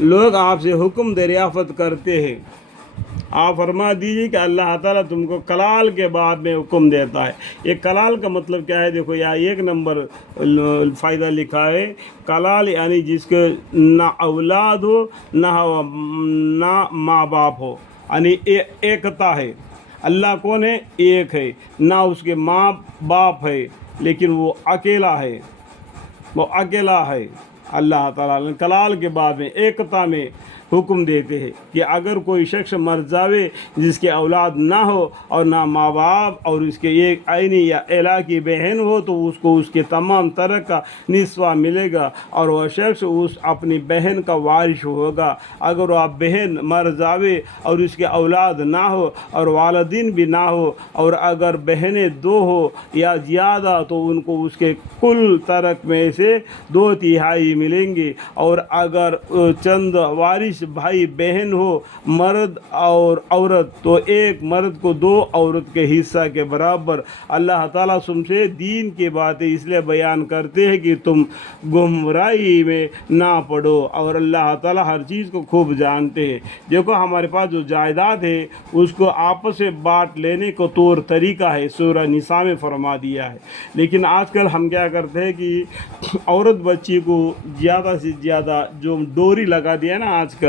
لوگ آپ سے حکم دریافت کرتے ہیں، آپ فرما دیجیے کہ اللہ تعالیٰ تم کو کلال کے بعد میں حکم دیتا ہے۔ یہ کلال کا مطلب کیا ہے؟ دیکھو یہاں 1 نمبر فائدہ لکھا ہے، کلال یعنی جس کے نہ اولاد ہو نہ ماں باپ ہو، یعنی ایکتا ہے۔ اللہ کون ہے؟ ایک ہے، نہ اس کے ماں باپ ہے، لیکن وہ اکیلا ہے، وہ اکیلا ہے۔ اللہ تعالیٰ کلال کے بعد میں ایکتا میں حکم دیتے ہیں کہ اگر کوئی شخص مر جاوے جس کے اولاد نہ ہو اور نہ ماں باپ اور اس کے ایک عینی یا الا کی بہن ہو تو اس کو اس کے تمام ترک کا نصفہ ملے گا، اور وہ شخص اس اپنی بہن کا وارث ہوگا۔ اگر وہ بہن مر جاوے اور اس کے اولاد نہ ہو اور والدین بھی نہ ہو، اور اگر بہنیں 2 ہو یا زیادہ تو ان کو اس کے کل ترک میں سے 2/3 ملیں گے، اور اگر چند وارث بھائی بہن ہو مرد اور عورت تو ایک مرد کو 2 عورت کے حصہ کے برابر۔ اللہ تعالیٰ تم سے دین کی باتیں اس لیے بیان کرتے ہیں کہ تم گمراہی میں نہ پڑو، اور اللہ تعالیٰ ہر چیز کو خوب جانتے ہیں۔ دیکھو ہمارے پاس جو جائیداد ہے اس کو آپس میں بانٹ لینے کو طور طریقہ ہے، سورہ نساء میں فرما دیا ہے، لیکن آج کل ہم کیا کرتے ہیں کہ عورت بچی کو زیادہ سے زیادہ جو ڈوری لگا دیا نا آج کل،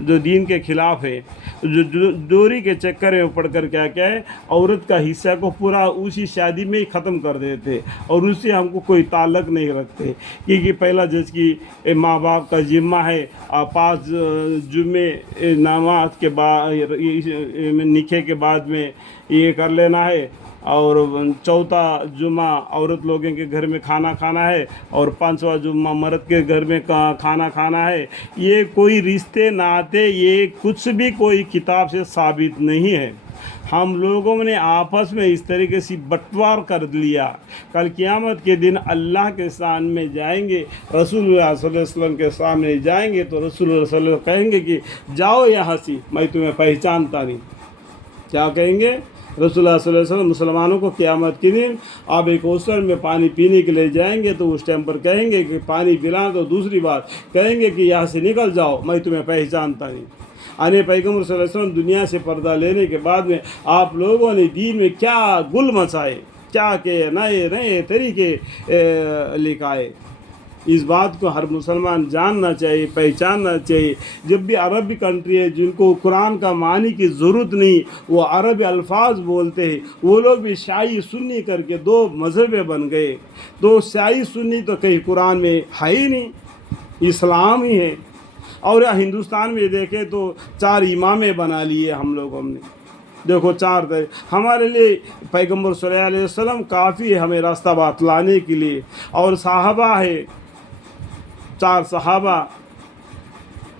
جو دین کے خلاف ہے، جو ڈوری کے چکر میں پڑھ کر کیا ہے، عورت کا حصہ کو پورا اسی شادی میں ہی ختم کر دیتے، اور اس سے ہم کو کوئی تعلق نہیں رکھتے، کیونکہ پہلا جس کی ماں باپ کا ذمہ ہے 5 جمعے نماز کے بعد نکاح کے بعد میں یہ کر لینا ہے، اور 4تھا جمعہ عورت لوگوں کے گھر میں کھانا کھانا ہے، اور 5واں جمعہ مرد کے گھر میں کھانا کھانا ہے۔ یہ کوئی رشتے ناتے، یہ کچھ بھی کوئی کتاب سے ثابت نہیں ہے۔ ہم لوگوں نے آپس میں اس طریقے سے بٹوار کر لیا۔ کل قیامت کے دن اللہ کے سامنے میں جائیں گے، رسول اللہ صلی اللہ علیہ وسلم کے سامنے جائیں گے تو رسول اللہ صلی اللہ علیہ وسلم کہیں گے کہ جاؤ یہاں سے، میں تمہیں پہچانتا نہیں۔ کیا کہیں گے رسول اللہ صلی اللہ علیہ وسلم مسلمانوں کو؟ قیامت کے دن آپ ایک کوثر میں پانی پینے کے لیے جائیں گے تو اس ٹائم پر کہیں گے کہ پانی پلا، تو دوسری بات کہیں گے کہ یہاں سے نکل جاؤ، میں تمہیں پہچانتا نہیں۔ پیغمبر صلی اللہ علیہ وسلم دنیا سے پردہ لینے کے بعد میں آپ لوگوں نے دین میں کیا گل مچائے، کیا کہ نئے نئے طریقے لکھائے۔ اس بات کو ہر مسلمان جاننا چاہیے، پہچاننا چاہیے۔ جب بھی عربی کنٹری ہے جن کو قرآن کا معنی کی ضرورت نہیں، وہ عربی الفاظ بولتے ہیں، وہ لوگ بھی شیعی سنی کر کے 2 مذہبیں بن گئے۔ تو شیعی سنی تو کہیں قرآن میں ہے ہی نہیں، اسلام ہی ہے۔ اور ہندوستان میں دیکھیں تو 4 امامیں بنا لیے ہم لوگوں نے، دیکھو 4 ہمارے لیے پیغمبر صلی اللہ علیہ وسلم کافی ہے ہمیں راستہ بتلانے کے لیے، اور صحابہ ہے 4 صحابہ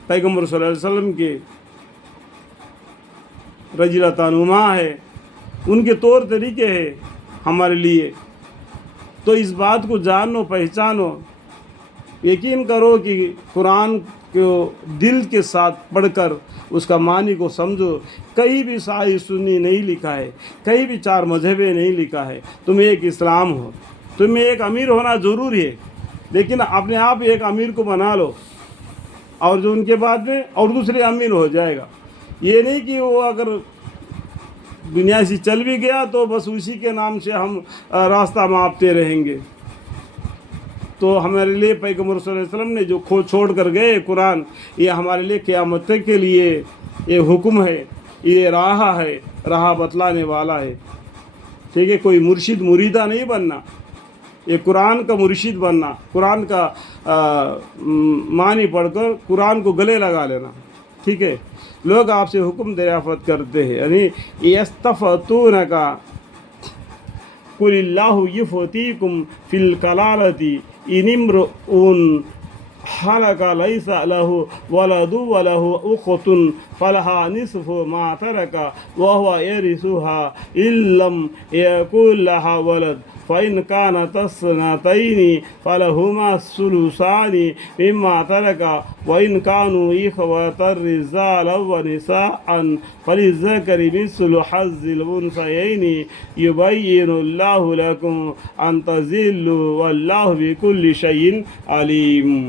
پیغمبر صلی اللہ علیہ وسلم کے رضی اللہ عنہما ہے، ان کے طور طریقے ہیں ہمارے لیے۔ تو اس بات کو جانو، پہچانو، یقین کرو کہ قرآن کو دل کے ساتھ پڑھ کر اس کا معنی کو سمجھو۔ کہیں بھی شیعی سنی نہیں لکھا ہے، کہیں بھی 4 مذہبیں نہیں لکھا ہے۔ تم ایک اسلام ہو، تمہیں ایک امیر ہونا ضروری ہے، لیکن اپنے آپ ایک امیر کو بنا لو، اور جو ان کے بعد میں اور دوسرے امیر ہو جائے گا۔ یہ نہیں کہ وہ اگر دنیا سے چل بھی گیا تو بس اسی کے نام سے ہم راستہ ماپتے رہیں گے۔ تو ہمارے لیے پیغمبر صلی اللہ علیہ وسلم نے جو چھوڑ کر گئے قرآن، یہ ہمارے لیے قیامت کے لیے یہ حکم ہے، یہ راہ ہے، راہ بتلانے والا ہے۔ ٹھیک ہے، کوئی مرشد مریدہ نہیں بننا، یہ قرآن کا مرشد بننا، قرآن کا معنی پڑھ کر قرآن کو گلے لگا لینا۔ ٹھیک ہے، لوگ آپ سے حکم دریافت کرتے ہیں، یعنی یستفتونک قل اللہ یفتیکم فی الکلالۃ ان امرؤ ہلک لیس لہ ولد ولہ اخت فلہا نصف ما ترک وہو یرثها ان لم یکن لہا ولد فإن كانت اثنتين فلهما الثلثان مما ترك وإن كانوا إخوة رجالا ونساء فللذكر مثل حظ الأنثيين يبين الله لكم أن تضلوا والله بكل شيء عليم۔